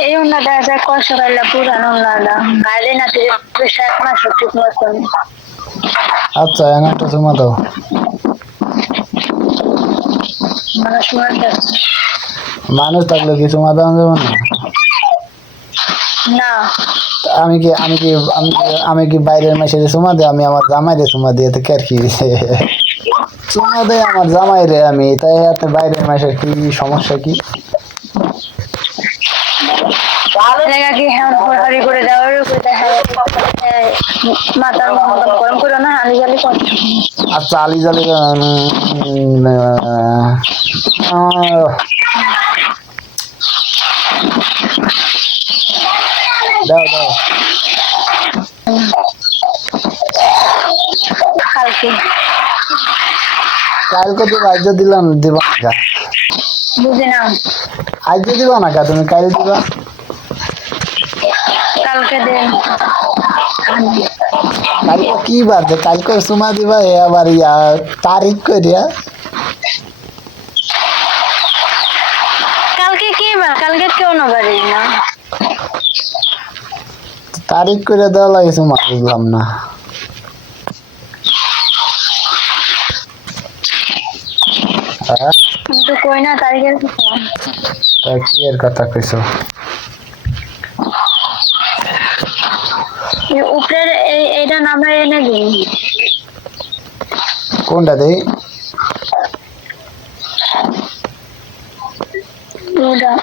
এই উন্নাটা আছে কষাইলা পুরান উন্নাটা না এক মাস ঠিক মতন আচ্ছা চুমা দাও। মানুষ থাকলে কি চুমা দেওয়া যাবে না? না। আমি কি আমি কি আমি কি- আমি কি বাইরের মাসে চুমা দিই আমি আমার জামাইরে চুমা দিয়ে তো কি? চুমা দেয় আমার জামাই রে আমি তাই বাইরের মাসে কি সমস্যা কি? জায়গা কি হরি করে দেওয়ার উপরে দেখা মাথার মতো গরম করো না আলি জালি করছ আচ্ছা আলি জালি দাও দাও। কালকে। কালকে তো আজ দিলাম দিবা? বুঝি না আজ দিবা না কা? তুমি কাল দিবা? কালকে দিন কালকে কি বাদ কালকে সুমা দিবা এ আবার ইয়া তারিখ করিয়া কালকে কি বার কালকে কেউ না বাড়ি না। তারিখ করে দেওয়া লাগে সুমা বুঝলাম না। হ্যাঁ? কিন্তু কই না তারিখের কথা। কি এর কথা কইছো? উপরের এইটা নামে এনে দিন কোনটা দেই?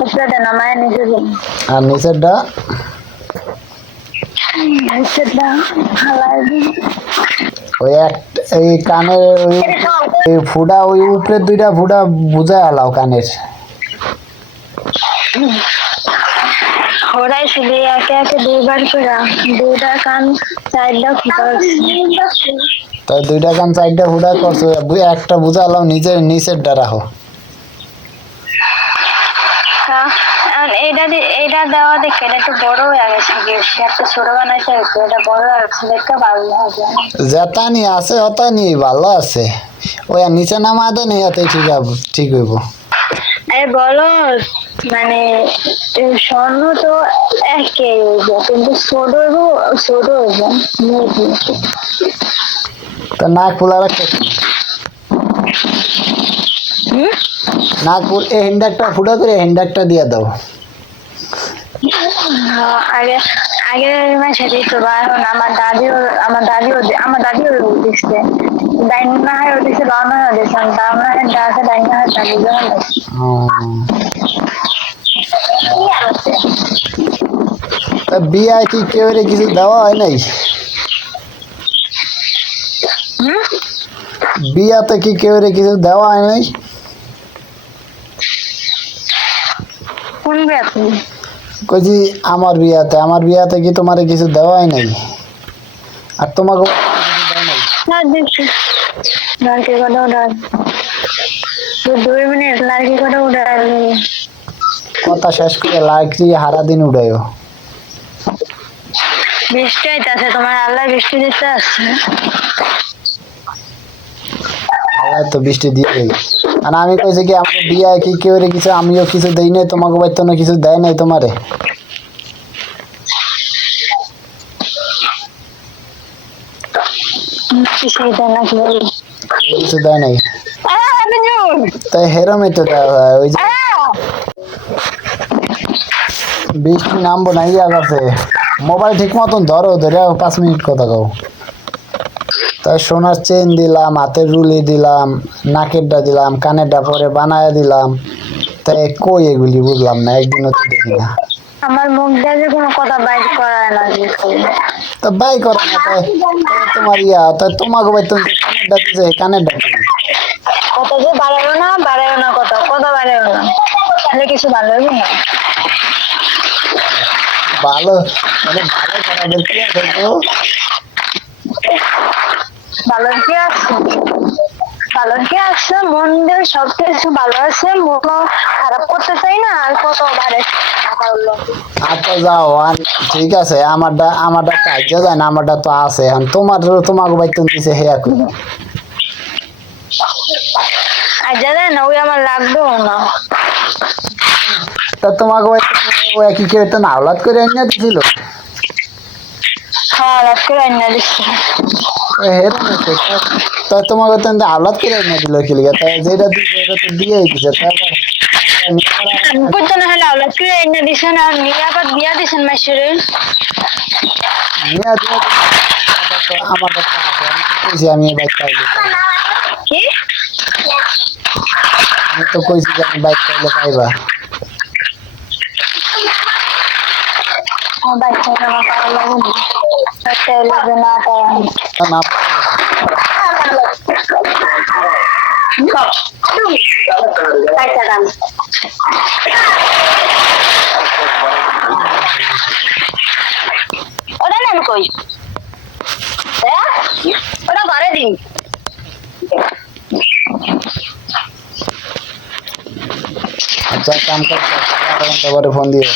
উপরেটা নামায় নিচে দিন আর নিচেরটা? ওই এক এই কানের ওই ফুডা ওই উপরে দুইটা ফুডা বুঝায় হালাও কানের। ওরাই শুধু একে একে দুইবার করে দুইটা কান চারটা ফুটা দুইটা কান চারটা ফুডা করছ। একটা বুঝা হালাও নিচের দেওয়া দেখে এটা একটু বড় হয়ে গেছে বেশি একটা ছোট বানাইছে একটু এটা বড় দেখতে ভালো লাগে। যেতানি আছে হতানি ভালো আছে। ওই নিচে নামা দেন ঠিক ঠিক হইব। বলো মানে স্বর্ণ তো একে কিন্তু হইব মুরগি তা হুম? নাক ফুল এই হেন্ডাকটা ফুটা করে হেন্ডাকটা দিয়ে দাও। আগে আগে মাসে দিত বা এখন আমার দাদিও আমার দাদিও আমার দাদিও দিচ্ছে ডাইন না হয় দিচ্ছে বাউ না হয় দিচ্ছে বাউ না হয় দা ডাইন না হয় দাদি যখন ও, তা বিয়ায় কি কেউ রে কিছু দেওয়া হয় নাই হুম বিয়াতে কি কেউ রে কিছু দেওয়া হয় নাই কোন ব্যাপার কইছি আমার বিয়াতে আমার বিয়াতে কি তোমারে কিছু দেওয়া হয় নাই আর তোমাকে না দিচ্ছে লড়কি কটা উঠাল দুই মিনিট লড়কি কটা উঠাল কথা শেষ করে লাগছি হারা দিন উড়াইও। বৃষ্টি আইতাছে তোমার আল্লাহ বৃষ্টি দিতে আসছে আল্লাহ তো বৃষ্টি দিয়ে দেয় আর আমি কইছি কি আমাকে বিয়ায় কি কেউ রে কিছু আমিও কিছু দেই নাই তোমাকে বাইতো কিছু দেয় নাই তোমারে? সেইটা নাকি বলি কিছু দেয় নাই? তাই হেরমই তো ওই যে বৃষ্টি নামবো না ইয়া কাছে মোবাইল ঠিক মতন ধরো ধরে পাঁচ মিনিট কথা কও। তাই সোনার চেন দিলাম হাতের রুলি দিলাম নাকেরটা দিলাম কানেরটা পরে বানায় দিলাম। তাই কই এগুলি বুঝলাম না একদিনও তো দেখি না। আমার মুখ দিয়ে কোনো কথা বাইর করায় না যে বাই করো না তাই তোমার ইয়া তাই তোমাকে বাইতো কানেরটা দিছে কানেরটা দিছে। যে বাড়াবো না না তাহলে কিছু ভালো হবে না? ভালো মানে ভালো খারাপের কি আছে গো? ভালো কি আছে? ভালো কি আছে? দিয়ে ভালো আছে খারাপ করতে চাই না আর কত বাড়ে? আচ্ছা যাও আর ঠিক আছে আমারটা আমারটা কাজ যায় না আমারটা তো আছে। এখন তোমার তোমাকে দিছে করো না ওই আমার লাগবেও না। তা তোমাকে ওই একই কেউ তো নাওলাদ করে দিছিল? হ্যাঁ। তা তোমাকে তো আওলাদ করে দিল কি লিগা যেটা দিছে এটা তো দিয়েই দিছে। তারপর বুঝতে না হলে আওলাদ করে আইনা দিছেন আর নিয়ে আবার বিয়া দিছেন মাসেরে নিয়ে দিয়ে আমার তো আমি আমি বাইক পাইলে কি? আমি তো কইছি যে আমি বাইক পাইলে পাইবা। না ওটা নেন কই হ্যাঁ? ওটা ঘরে দিন আচ্ছা কাম কর আধা ঘণ্টা পরে ফোন দিও